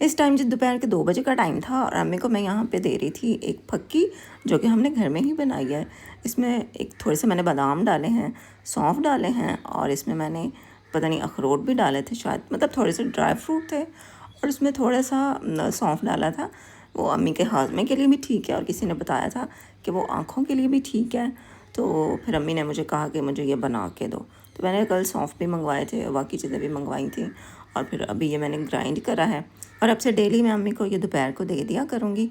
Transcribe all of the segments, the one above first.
इस टाइम जो दोपहर के 2 बजे का टाइम था और अम्मी को मैं यहाँ पे दे रही थी एक फक्की जो कि हमने घर में ही बनाई है। इसमें एक थोड़े से मैंने बादाम डाले हैं, सौंफ डाले हैं और इसमें मैंने पता नहीं अखरोट भी डाले थे शायद, मतलब थोड़े से ड्राई फ्रूट थे और इसमें थोड़ा सा सौंफ डाला था। वो अम्मी के हाजमे के लिए भी ठीक है और किसी ने बताया था कि वो आँखों के लिए भी ठीक है। तो फिर अम्मी ने मुझे कहा कि मुझे ये बना के दो, तो मैंने कल सौंफ भी मंगवाए थे और बाकी चीज़ें भी मंगवाई थी और फिर अभी ये मैंने ग्राइंड करा है और अब से डेली मैं अम्मी को ये दोपहर को दे दिया करूँगी।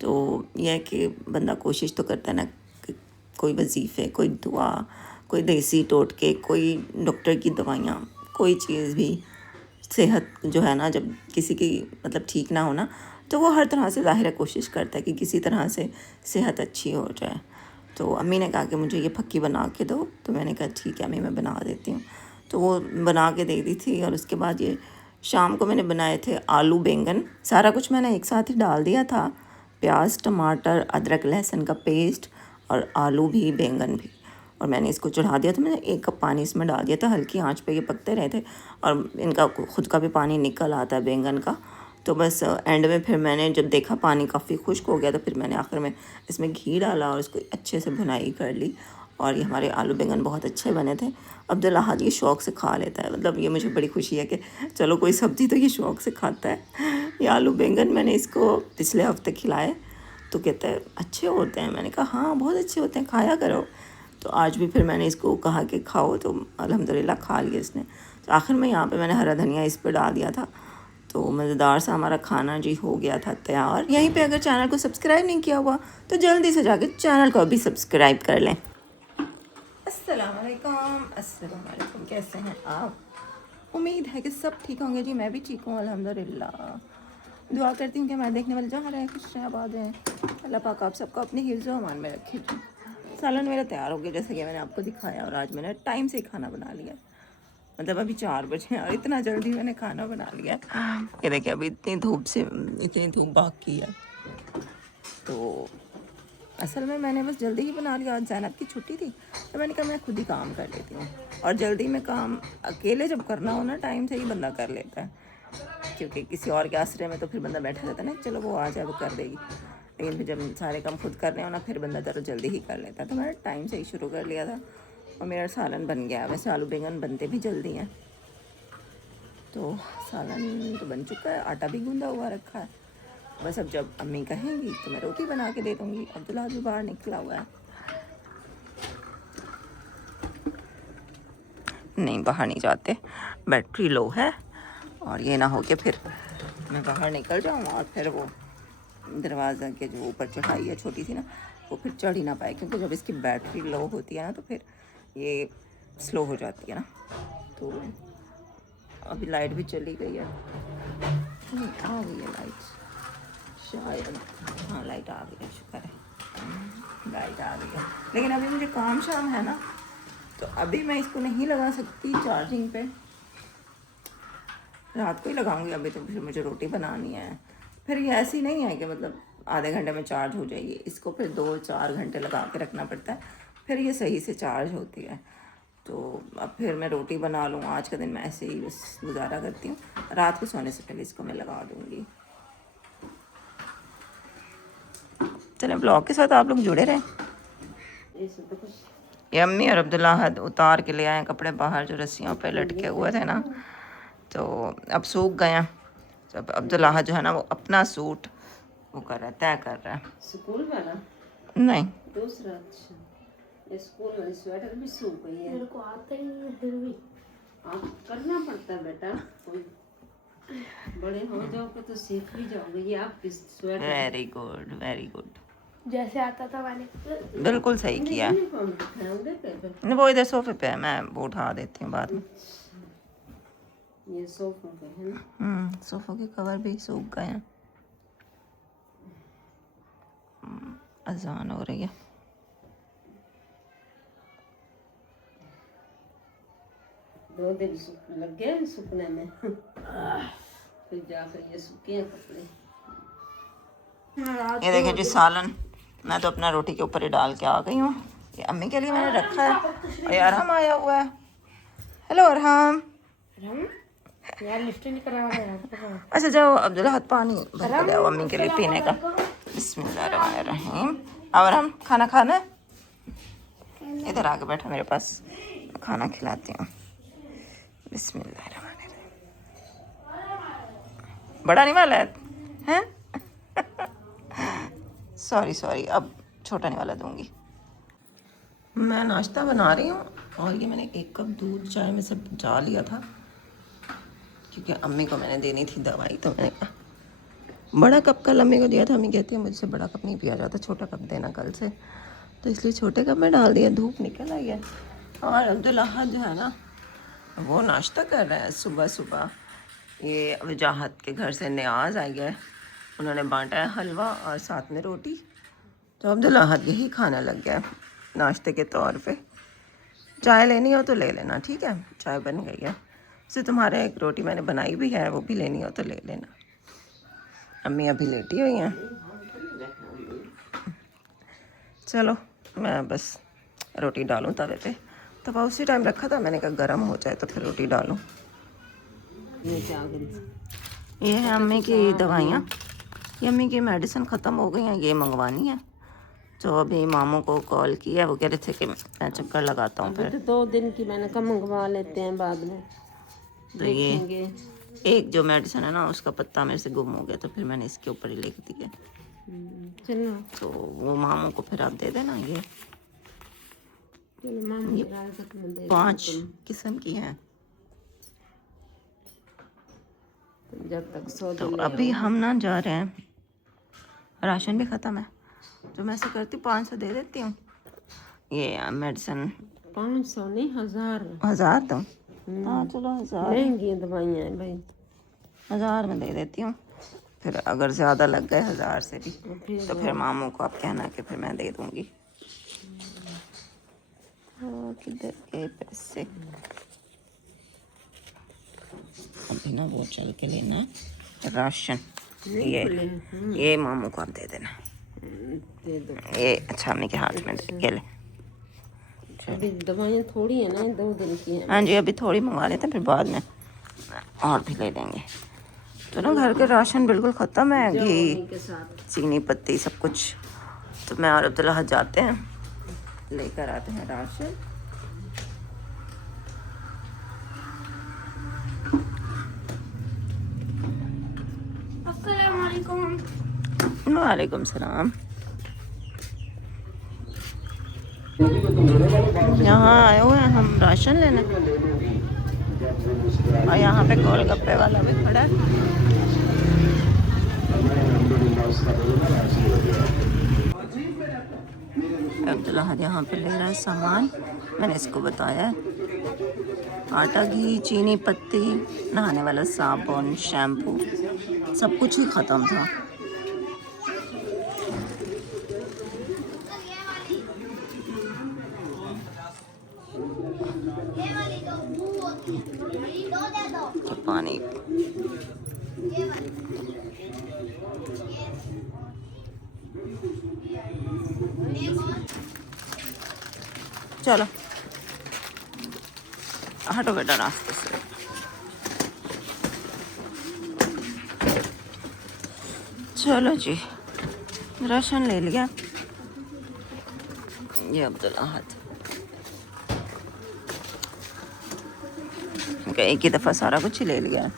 तो यह है कि बंदा कोशिश तो करता है ना कि कोई वजीफ़े, कोई दुआ, कोई देसी टोटके, कोई डॉक्टर की दवाइयाँ, कोई चीज़ भी, सेहत जो है ना, जब किसी की मतलब ठीक ना हो ना, तो वो हर तरह से ज़ाहिर है कोशिश करता है कि किसी तरह से सेहत अच्छी हो जाए। तो अम्मी ने कहा कि मुझे ये फक्की बना के दो, तो मैंने कहा ठीक है अम्मी मैं बना देती हूँ। तो वो बना के दे दी थी और उसके बाद ये शाम को मैंने बनाए थे आलू बैंगन। सारा कुछ मैंने एक साथ ही डाल दिया था, प्याज, टमाटर, अदरक लहसुन का पेस्ट और आलू भी, बैंगन भी, और मैंने इसको चढ़ा दिया था। मैंने 1 कप पानी इसमें डाल दिया था, हल्की आंच पे ये पकते रहे थे और इनका खुद का भी पानी निकल आता है बैंगन का। तो बस एंड में फिर मैंने जब देखा पानी काफ़ी खुश्क हो गया तो फिर मैंने आखिर में इसमें घी डाला और इसको अच्छे से भुनाई कर ली और ये हमारे आलू बैंगन बहुत अच्छे बने थे। अब्दुल्ला हाज ये शौक़ से खा लेता है, मतलब ये मुझे बड़ी खुशी है कि चलो कोई सब्ज़ी तो ये शौक़ से खाता है। ये आलू बैंगन मैंने इसको पिछले हफ्ते खिलाए तो कहता है अच्छे होते हैं। मैंने कहा हाँ बहुत अच्छे होते हैं, खाया करो। तो आज भी फिर मैंने इसको कहा कि खाओ, तो अल्हम्दुलिल्लाह खा लिया इसने। तो आखिर में यहाँ पे मैंने हरा धनिया इस पर डाल दिया था। तो मज़ेदार सा हमारा खाना जी हो गया था तैयार। यहीं पे अगर चैनल को सब्सक्राइब नहीं किया हुआ तो जल्दी से जाकर चैनल को अभी सब्सक्राइब कर लें। अस्सलाम वालेकुम, कैसे हैं आप? उम्मीद है कि सब ठीक होंगे जी। मैं भी ठीक हूँ अल्हम्दुलिल्लाह। दुआ करती हूँ कि हमारे देखने वाले जहाँ रहे खुश रहें, आबाद रहें। अल्लाह पाक आप सबको अपने हिफ्ज़ व अमान में रखे जी। सालन मेरा तैयार हो गया जैसे कि मैंने आपको दिखाया और आज मैंने टाइम से ही खाना बना लिया, मतलब अभी 4 बजे हैं और इतना जल्दी मैंने खाना बना लिया। ये देखिए अभी इतनी धूप बाकी है। तो असल में मैंने बस जल्दी ही बना लिया, आज ज़ैनब की छुट्टी थी तो मैंने कहा मैं खुद ही काम कर लेती हूँ। और जल्दी में काम अकेले जब करना हो ना टाइम से ही बंदा कर लेता है, क्योंकि किसी और के आसरे में तो फिर बंदा बैठा रहता है ना, चलो वो आ जाए वो कर देगी। लेकिन फिर जब सारे काम खुद करने हो ना फिर बंदा ज़रा जल्दी ही कर लेता है। तो मैंने टाइम से ही शुरू कर लिया था और मेरा सालन बन गया। वैसे आलू बैंगन बनते भी जल्दी हैं, तो सालन तो बन चुका है, आटा भी गूंदा हुआ रखा है। बस अब जब अम्मी कहेंगी तो मैं रोटी बना के दे दूँगी। अब्दुल्ला भी बाहर निकला हुआ है, नहीं बाहर नहीं जाते, बैटरी लो है और ये ना हो कि फिर मैं बाहर निकल जाऊँ और फिर वो दरवाज़ा के जो ऊपर चढ़ाई है छोटी सी ना, वो फिर चढ़ ही ना पाए, क्योंकि जब इसकी बैटरी लो होती है ना तो फिर ये स्लो हो जाती है ना। तो अभी लाइट भी चली गई है, आ गई है लाइट शायद, हाँ लाइट आ गई है, शुक्र है लाइट आ गई है। लेकिन अभी मुझे काम शाम है ना, तो अभी मैं इसको नहीं लगा सकती चार्जिंग पे, रात को ही लगाऊंगी। अभी तो फिर मुझे रोटी बनानी है, फिर ये ऐसी नहीं है कि मतलब आधे घंटे में चार्ज हो जाएगी, इसको फिर 2-4 घंटे लगा के रखना पड़ता है फिर ये सही से चार्ज होती है। तो अब फिर मैं रोटी बना लूँ, आज का दिन मैं ऐसे ही बस गुजारा करती हूँ। रात को सोने से पहले इसको मैं लगा दूँगी। चले ब्लॉग के साथ आप लोग जुड़े रहें। ये अम्मी और अब्दुल्ला हद उतार के ले आए कपड़े बाहर जो रस्सियों पे लटके हुए थे ना, तो अब सूख गए हैं। तो अब अब्दुल्ला हद जो है ना वो अपना सूट वो कर रहा है, तय कर रहा है। स्कूल वाला नहीं दूसरा, अच्छा ये स्कूल वाली स्वेटर भी सूख गई है। मेरे को आता ही नहीं है, फिर भी आप करना पड़ता है बेटा, कोई बड़े हो जाओगे तो सीख भी जाओगे। ये आपकी sweater very good very good, जैसे आता था मैंने बिल्कुल सही किया। वो इधर सोफे पे है, मैं वो उठा देती हूँ बाद में। ये सोफों पे है ना, सोफों के कवर भी सूख गए हैं। अजान हो रही है। दो दिन लग गए सूखने में फिर जाकर ये सूखे हैं कपड़े। ये देखें जी सालन, मैं तो अपना रोटी के ऊपर ही डाल के आ गई हूँ। ये अम्मी के लिए मैंने रखा है और ये अरहम आया हुआ है। हेलो अरहम, यार लिस्ट नहीं करा रहा है आपको। अच्छा जाओ अब्दुल्ला, हाथ पानी भर के ले आओ अम्मी के लिए पीने का। बिस्मिल्लाहिर्रहमानिर्रहीम। और हम खाना खाना है, इधर आके बैठा मेरे पास, खाना खिलाती हूँ। बिस्मिल्लाहिर्रहमानिर्रहीम। बड़ा नहीं वाला है? सॉरी, अब छोटा नहीं वाला दूंगी। मैं नाश्ता बना रही हूँ और ये मैंने 1 कप दूध चाय में से जा लिया था क्योंकि अम्मी को मैंने देनी थी दवाई, तो मैंने कहा बड़ा कप कल अम्मी को दिया था। अम्मी कहती है मुझसे बड़ा कप नहीं पिया जाता, छोटा कप देना कल से, तो इसलिए छोटे कप में डाल दिया। धूप निकल आई है और अब्दुल्ला जो है ना वो नाश्ता कर रहा है सुबह सुबह। ये वजाहत के घर से न्याज आई है, उन्होंने बांटा है हलवा और साथ में रोटी, तो अब्दुल्ला यही खाने लग गया है नाश्ते के तौर पे। चाय लेनी हो तो ले लेना, ठीक है, चाय बन गई है। वैसे तुम्हारे एक रोटी मैंने बनाई भी है, वो भी लेनी हो तो ले लेना। अम्मी अभी लेटी हुई हैं। चलो मैं बस रोटी डालूं तवे पे, तवा उसी टाइम रखा था, मैंने कहा गर्म हो जाए तो फिर रोटी डालूं। ये है अम्मी की दवाइयाँ, ये अम्मी की मेडिसिन ख़त्म हो गई हैं, ये मंगवानी है। तो अभी मामू को कॉल किया, वो कह रहे थे कि मैं चक्कर लगाता हूँ फिर। तो 2 दिन की मैंने कहा मंगवा लेते हैं बाद में। तो ये एक जो मेडिसिन है ना उसका पत्ता मेरे से गुम हो गया, तो फिर मैंने इसके ऊपर ही लिख दिया। चलो तो वो मामू को फिर आप दे देना। ये 5 किस्म की हैं। जब तक सो तो अभी हम ना जा रहे हैं, राशन भी ख़त्म है, तो मैं ऐसे करती हूँ 500 दे देती हूँ। ये मेडिसिन 500 नहीं 1000 दो। हाँ चलो 1000 महंगी दवाइयाँ हैं भाई, 1000 में दे देती हूँ। फिर अगर ज़्यादा लग गए 1000 से भी तो फिर मामू को आप कहना कि फिर मैं दे दूँगी। किधर के पैसे, अभी ना वो चल के लेना राशन। ये मामू को आप दे देना। दे दो ये अच्छा अम्मी के हाथ में दे ले। अभी दवाइयाँ थोड़ी है ना, 2 दिन की हैं। हाँ जी, अभी थोड़ी मंगवा लेते हैं, फिर बाद में और भी ले लेंगे। तो ना घर के राशन बिल्कुल ख़त्म है, घी के साथ चीनी पत्ती सब कुछ। तो मैं और अब्दुल्ला जाते हैं, लेकर आते हैं राशन। अस्सलाम वालेकुम। वालेकुम सलाम। यहाँ आए हुए हैं हम राशन लेने, और यहाँ पे गोलगप्पे वाला भी खड़ा है। अब्दुल्ला यहाँ पे ले रहा है सामान, मैंने इसको बताया है। आटा, घी, चीनी पत्ती, नहाने वाला साबुन, शैम्पू, सब कुछ ही ख़त्म था। तो पानी चलो हटो बेटा रास्ते से। चलो जी राशन ले लिया। ये अब्दुल्ला एक ही दफ़ा सारा कुछ ही ले लिया है,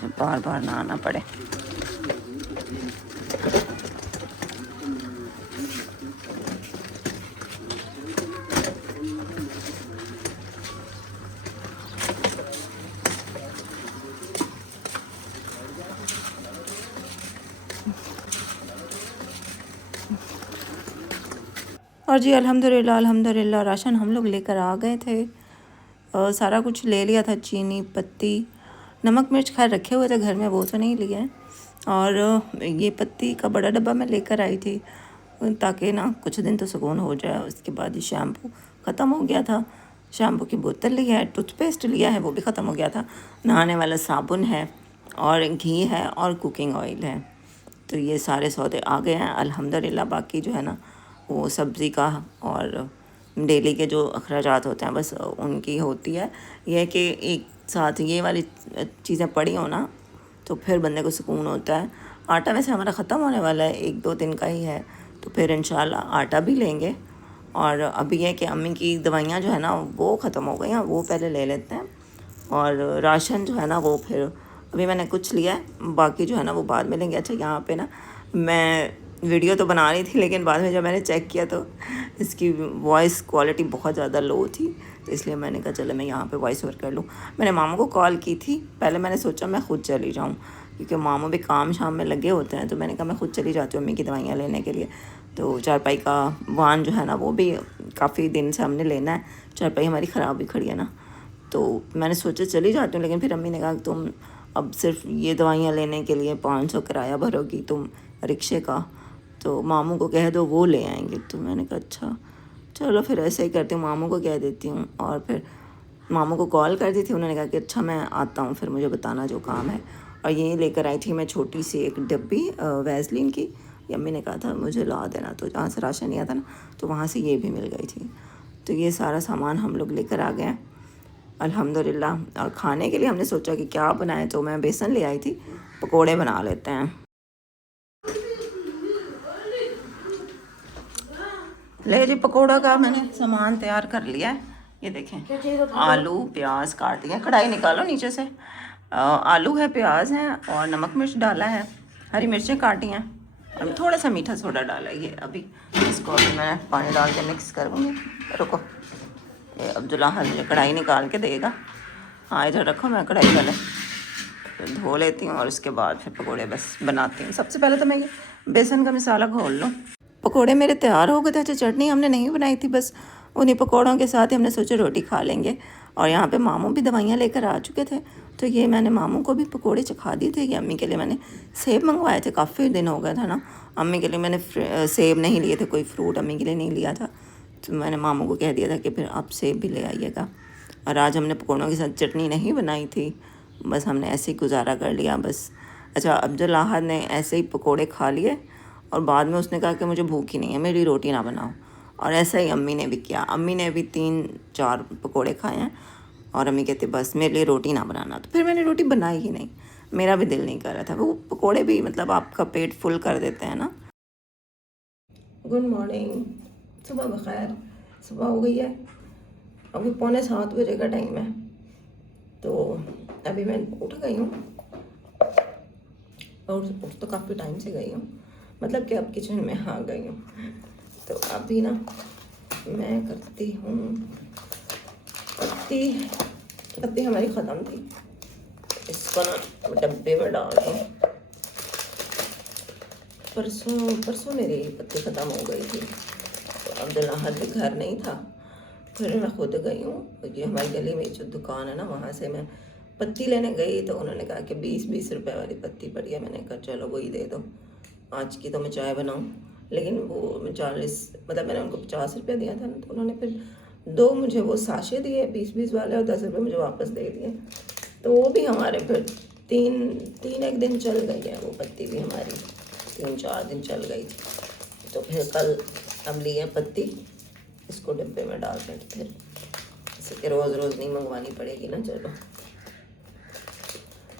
तो बार बार ना आना पड़े। और जी अल्हम्दुलिल्लाह राशन हम लोग लेकर आ गए थे। सारा कुछ ले लिया था, चीनी पत्ती, नमक मिर्च खैर रखे हुए थे घर में, वो तो नहीं लिए। और ये पत्ती का बड़ा डब्बा मैं लेकर आई थी ताकि ना कुछ दिन तो सुकून हो जाए। उसके बाद ये शैम्पू ख़त्म हो गया था, शैम्पू की बोतल लिया है, टूथपेस्ट लिया है, वो भी ख़त्म हो गया था। नहाने वाला साबुन है और घी है और कुकिंग ऑयल है। तो ये सारे सौदे आ गए हैं अल्हम्दुलिल्लाह। बाकी जो है ना वो सब्ज़ी का और डेली के जो अखराजात होते हैं बस उनकी होती है। यह है कि एक साथ ये वाली चीज़ें पड़ी हो ना तो फिर बंदे को सुकून होता है। आटा वैसे हमारा ख़त्म होने वाला है, 1-2 दिन का ही है, तो फिर इंशाल्लाह आटा भी लेंगे। और अभी ये कि अम्मी की दवाइयाँ जो है ना वो ख़त्म हो गई हैं, वो पहले ले लेते हैं। और राशन जो है ना वो फिर अभी मैंने कुछ लिया है, बाकी जो है ना वो बाद में लेंगे। अच्छा, यहाँ पे ना मैं वीडियो तो बना रही थी, लेकिन बाद में जब मैंने चेक किया तो इसकी वॉइस क्वालिटी बहुत ज़्यादा लो थी, तो इसलिए मैंने कहा चलो मैं यहाँ पे वॉइस ओवर कर लूँ। मैंने मामू को कॉल की थी, पहले मैंने सोचा मैं ख़ुद चली जाऊँ क्योंकि मामू भी काम शाम में लगे होते हैं, तो मैंने कहा मैं ख़ुद चली जाती हूँ अम्मी की दवाइयाँ लेने के लिए। तो चारपाई का वाहन जो है ना वो भी काफ़ी दिन से हमने लेना है, चारपाई हमारी ख़राब भी खड़ी है ना, तो मैंने सोचा चली जाती हूँ। लेकिन फिर अम्मी ने कहा कि तुम अब सिर्फ ये दवाइयाँ लेने के लिए 500 किराया भरोगी तुम रिक्शे का, तो मामू को कह दो वो ले आएंगे। तो मैंने कहा अच्छा चलो फिर ऐसे ही करती हूँ, मामू को कह देती हूँ। और फिर मामू को कॉल कर दी थी, उन्होंने कहा कि अच्छा मैं आता हूँ, फिर मुझे बताना जो काम है। और ये लेकर आई थी मैं छोटी सी एक डब्बी वैसलीन की, अम्मी ने कहा था मुझे ला देना, तो जहाँ से राशन लिया था ना तो वहाँ से ये भी मिल गई थी। तो ये सारा सामान हम लोग लेकर आ गए हैं अल्हम्दुलिल्लाह। और खाने के लिए हमने सोचा कि क्या बनाएं, तो मैं बेसन ले आई थी, पकोड़े बना लेते हैं। ले जी, पकोड़ा का मैंने सामान तैयार कर लिया है, ये देखें। आलू प्याज काट दिया, कढ़ाई निकालो नीचे से। आलू है, प्याज है और नमक मिर्च डाला है, हरी मिर्चें काटी हैं और थोड़ा सा मीठा सोडा डाला है। ये अभी इसको अभी मैं पानी डाल के मिक्स करूँगी। रुको, ये अब्दुल्ला मुझे कढ़ाई निकाल के देगा। हाँ इधर रखो, मैं कढ़ाई पहले धो लेती हूँ और उसके बाद फिर पकोड़े बस बनाती हूँ। सबसे पहले तो मैं ये बेसन का मसाला घोल लूँ। पकोड़े मेरे तैयार हो गए थे। अच्छा, चटनी हमने नहीं बनाई थी, बस उन्हीं पकोड़ों के साथ ही हमने सोचा रोटी खा लेंगे। और यहाँ पे मामू भी दवाइयाँ लेकर आ चुके थे, तो ये मैंने मामू को भी पकोड़े चखा दिए थे। कि अम्मी के लिए मैंने सेब मंगवाए थे, काफ़ी दिन हो गया था ना, अम्मी के लिए मैंने सेब नहीं लिए थे, कोई फ्रूट अम्मी के लिए नहीं लिया था, तो मैंने मामू को कह दिया था कि फिर आप सेब भी ले आइएगा। और आज हमने पकौड़ों के साथ चटनी नहीं बनाई थी, बस हमने ऐसे ही गुजारा कर लिया बस। अच्छा, अब्दुल अहद ने ऐसे ही पकोड़े खा लिए और बाद में उसने कहा कि मुझे भूख ही नहीं है, मेरी रोटी ना बनाओ। और ऐसा ही अम्मी ने भी किया, अम्मी ने भी 3-4 पकोड़े खाए हैं और अम्मी कहते बस मेरे लिए रोटी ना बनाना। तो फिर मैंने रोटी बनाई ही नहीं, मेरा भी दिल नहीं कर रहा था। वो पकोड़े भी मतलब आपका पेट फुल कर देते हैं ना। गुड मॉर्निंग, सुबह बखैर। सुबह हो गई है, अभी 6:45 बजे का टाइम है, तो अभी मैं उठ गई हूँ और उठ तो काफ़ी टाइम से गई हूँ, मतलब कि अब किचन में आ गई हूँ। तो अभी ना मैं करती हूँ, पत्ती हमारी ख़त्म थी, इसको ना डब्बे में डाल दूँ। परसों मेरी पत्ती ख़त्म हो गई थी, तो अब्दुल अहद भी घर नहीं था, फिर मैं खुद गई हूँ। ये हमारी गली में जो दुकान है ना, वहाँ से मैं पत्ती लेने गई, तो उन्होंने कहा कि 20-20 रुपए वाली पत्ती पड़ी है। मैंने कहा चलो वही दे दो, आज की तो मैं चाय बनाऊँ। लेकिन वो 40 मतलब मैंने उनको 50 रुपये दिया था ना, तो उन्होंने फिर 2 मुझे वो साशे दिए 20-20 वाले और 10 रुपये मुझे वापस दे दिए। तो वो भी हमारे फिर 3 दिन चल गई है वो पत्ती भी हमारी, 3-4 दिन चल गई थी। तो फिर कल अब ली है पत्ती, इसको डिब्बे में डाल कर फिर इसे रोज़ रोज़ नहीं मंगवानी पड़ेगी ना। चलो,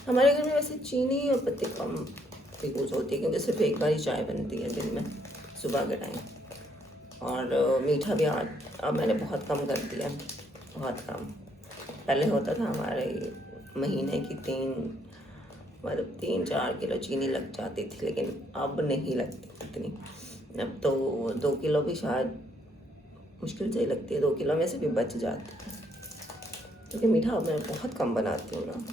हमारे घर में वैसे चीनी और पत्ती कम यूज़ होती है, क्योंकि सिर्फ एक बार ही चाय बनती है दिन में सुबह के टाइम। और मीठा भी आज अब मैंने बहुत कम कर दिया, बहुत कम। पहले होता था हमारे महीने की 3-4 किलो चीनी लग जाती थी, लेकिन अब नहीं लगती इतनी। अब तो 2 किलो भी शायद मुश्किल से ही लगती है, 2 किलो में से भी बच जाती है, क्योंकि मीठा अब मैं बहुत कम बनाती हूँ ना।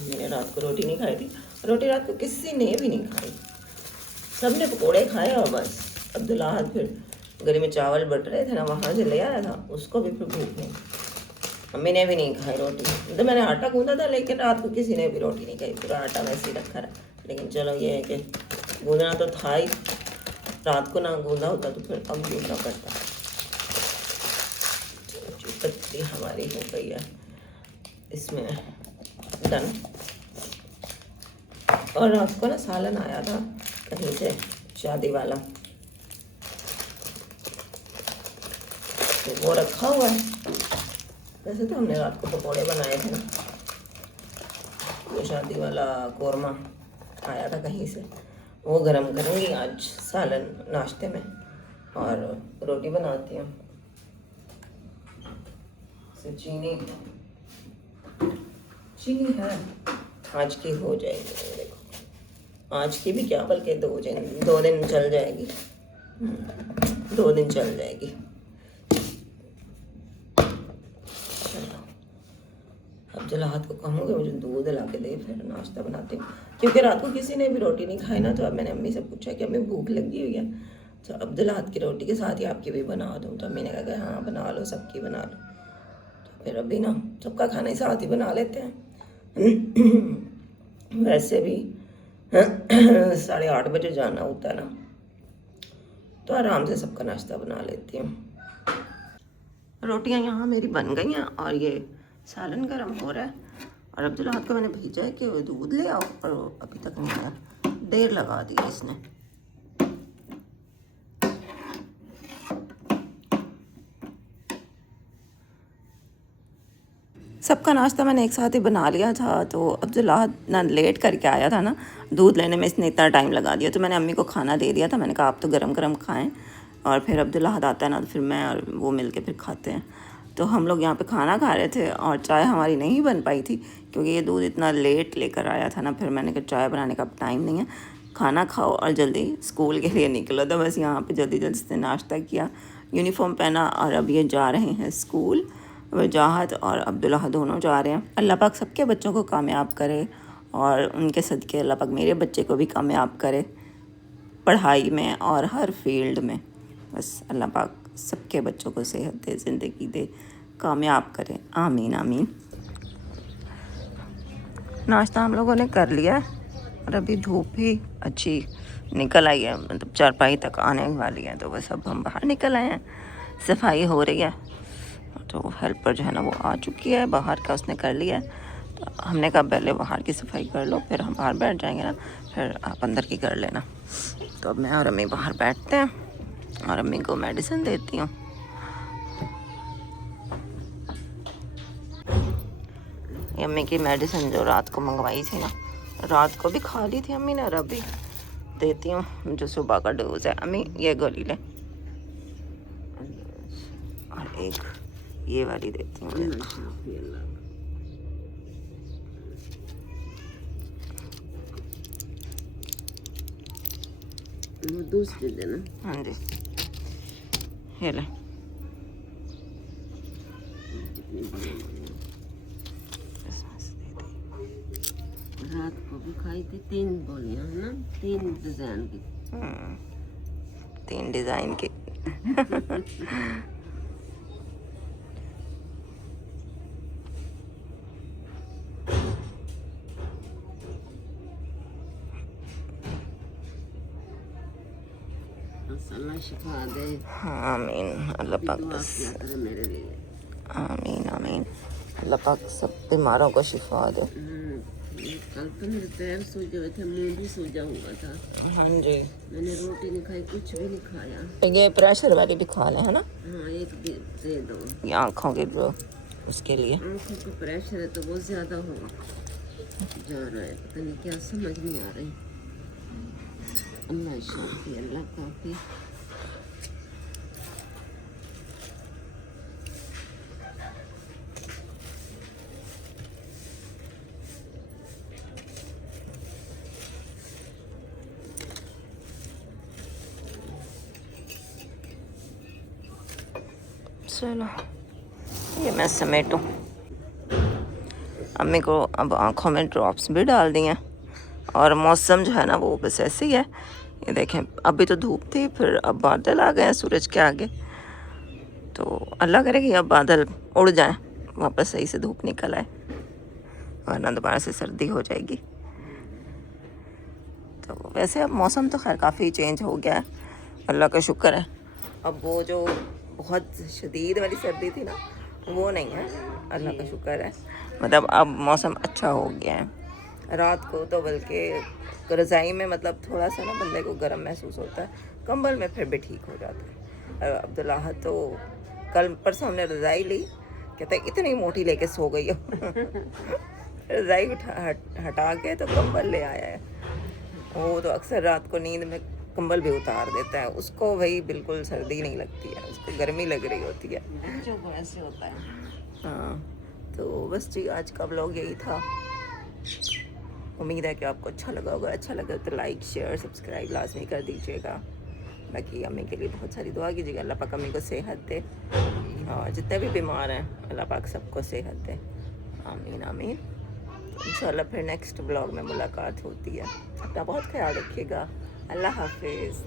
मैंने रात को रोटी नहीं खाई थी, रोटी रात को किसी ने भी नहीं खाई, सबने पकोड़े खाए। और बस अब्दुल अहद फिर गली में चावल बट रहे थे ना, वहाँ से ले आया था, उसको भी फिर भूख नहीं, मम्मी ने भी नहीं खाई रोटी। तो मैंने आटा गूंदा था, लेकिन रात को किसी ने भी रोटी नहीं खाई, पूरा आटा वैसे ही रखा रहा। लेकिन चलो ये है कि गूंदना तो था ही, रात को ना गूंदा होता तो फिर अब गूंदना पड़ता। पत्ती हमारी हो गई है इसमें डन। और रात को ना सालन आया था कहीं से, शादी वाला, तो वो रखा हुआ है। वैसे तो हमने रात को पकौड़े बनाए थे ना, वो शादी वाला कौरमा आया था कहीं से, वो गरम करूँगी आज सालन नाश्ते में, और रोटी बनाती हूँ। चीनी है आज की हो जाएगी, देखो आज की भी क्या बल्कि 2 दिन चल जाएगी, 2 दिन चल जाएगी। अब जलाहत को कहूँगी मुझे दूध ला के दे, फिर नाश्ता बनाती हूँ, क्योंकि रात को किसी ने भी रोटी नहीं खाई ना, तो अब मैंने अम्मी से पूछा कि अम्मी भूख लगी हुई है, तो अब जलाहत की रोटी के साथ ही आपकी भी बना दूँ। तो अम्मी ने कहा कि हाँ बना लो, सबकी बना लो। तो फिर अभी ना सबका खाना ही साथ ही बना लेते हैं। वैसे भी 8:30 बजे जाना होता है ना, तो आराम से सबका नाश्ता बना लेती हूँ। रोटियाँ यहाँ मेरी बन गई हैं और ये सालन गर्म हो रहा है। और अब्दुल रात को मैंने भेजा है कि वो दूध ले आओ, और वो अभी तक नहीं आया, देर लगा दी इसने। सबका नाश्ता मैंने एक साथ ही बना लिया था, तो अब्दुल्ला ना लेट करके आया था ना, दूध लेने में इसने इतना टाइम लगा दिया, तो मैंने अम्मी को खाना दे दिया था। मैंने कहा आप तो गरम गरम खाएं, और फिर अब्दुल्ला आता है ना, तो फिर मैं और वो मिल के फिर खाते हैं। तो हम लोग यहाँ पे खाना खा रहे थे, और चाय हमारी नहीं बन पाई थी क्योंकि ये दूध इतना लेट लेकर आया था ना। फिर मैंने कहा चाय बनाने का टाइम नहीं है, खाना खाओ और जल्दी स्कूल के लिए निकलो। तो बस यहाँ पे जल्दी जल्दी से नाश्ता किया, यूनिफॉर्म पहना, और अब ये जा रहे हैं स्कूल। वजाहत और अब्दुल्ला दोनों जा रहे हैं। अल्लाह पाक सबके बच्चों को कामयाब करे, और उनके सदक़े अल्लाह पाक मेरे बच्चे को भी कामयाब करे पढ़ाई में और हर फील्ड में। बस अल्लाह पाक सबके बच्चों को सेहत दे, ज़िंदगी दे, कामयाब करे, आमीन आमीन। नाश्ता हम लोगों ने कर लिया है, और अभी धूप भी अच्छी निकल आई है, मतलब 4 तक आने वाली है। तो बस अब हम बाहर निकल आए हैं, सफाई हो रही है। तो हेल्पर जो है ना वो आ चुकी है, बाहर का उसने कर लिया है। तो हमने कहा पहले बाहर की सफाई कर लो, फिर हम बाहर बैठ जाएंगे ना, फिर आप अंदर की कर लेना। तो अब मैं और अम्मी बाहर बैठते हैं, और अम्मी को मेडिसिन देती हूँ। अम्मी की मेडिसिन जो रात को मंगवाई थी ना, रात को भी खा ली थी अम्मी ने, और अभी देती हूँ जो सुबह का डोज है। अम्मी ये गोली ले, और एक ये वाली देती हूँ। दूसरी देना। हाँ जी, ये ले। रात को भी खाई थी 3 गोलियां है ना, 3 डिजाइन की। 3 डिजाइन की। अल्लाह शिफा दे। आमीन, अल्लाह पाक बस, मेरे लिए आमीन आमीन, अल्लाह पाक सब बीमारों को शिफा दे। कल तो मेरे पैर सूजे हुए थे, मुंह भी सूजा हुआ था। हाँ जी, मैंने रोटी नहीं खाई, कुछ भी नहीं खाया। ये प्रेशर वाली भी खा लें है ना, हाँ एक दे दो। ये आँखों के जो उसके लिए। आँखों का प्रेशर है तो बहुत ज़्यादा हो जा रहा है, पता नहीं क्या समझ नहीं आ रही। अल्लाह शाफी, अल्लाह काफी। चलो ये मैं समेटूँ। अम्मी को अब आँखों में ड्रॉप्स भी डाल दी हैं, और मौसम जो है ना वो बस ऐसे ही है। ये देखें, अभी तो धूप थी, फिर अब बादल आ गए हैं सूरज के आगे। तो अल्लाह करे कि अब बादल उड़ जाएं, वापस सही से धूप निकल आए, वरना दोबारा से सर्दी हो जाएगी। तो वैसे अब मौसम तो खैर काफ़ी चेंज हो गया है, अल्लाह का शुक्र है। अब वो जो बहुत शदीद वाली सर्दी थी ना, वो नहीं है, अल्लाह का शुक्र है। मतलब अब मौसम अच्छा हो गया है। रात को तो बल्कि रज़ाई में मतलब थोड़ा सा ना बंदे को गर्म महसूस होता है, कंबल में फिर भी ठीक हो जाता है। अब्दुल्लाह तो कल परसों हमने रज़ाई ली, कहता है इतनी मोटी लेके सो गई हो। रज़ाई हटा के तो कंबल ले आया है। वो तो अक्सर रात को नींद में कंबल भी उतार देता है, उसको भाई बिल्कुल सर्दी नहीं लगती है, उसको गर्मी लग रही होती है। बच्चों को ऐसे होता है। हाँ, तो बस जी आज का व्लॉग यही था। उम्मीद है कि आपको अच्छा लगा होगा। अच्छा लगा तो लाइक शेयर सब्सक्राइब लाजमी कर दीजिएगा। बाकी अम्मी के लिए बहुत सारी दुआ कीजिएगा, अल्लाह पाक अम्मी को सेहत दे, और जितने भी बीमार हैं अल्लाह पाक सबको सेहत दे। आमीन आमीन। तो इंशाल्लाह फिर नेक्स्ट व्लॉग में मुलाकात होती है। अपना बहुत ख्याल रखिएगा। अल्लाह हाफिज़।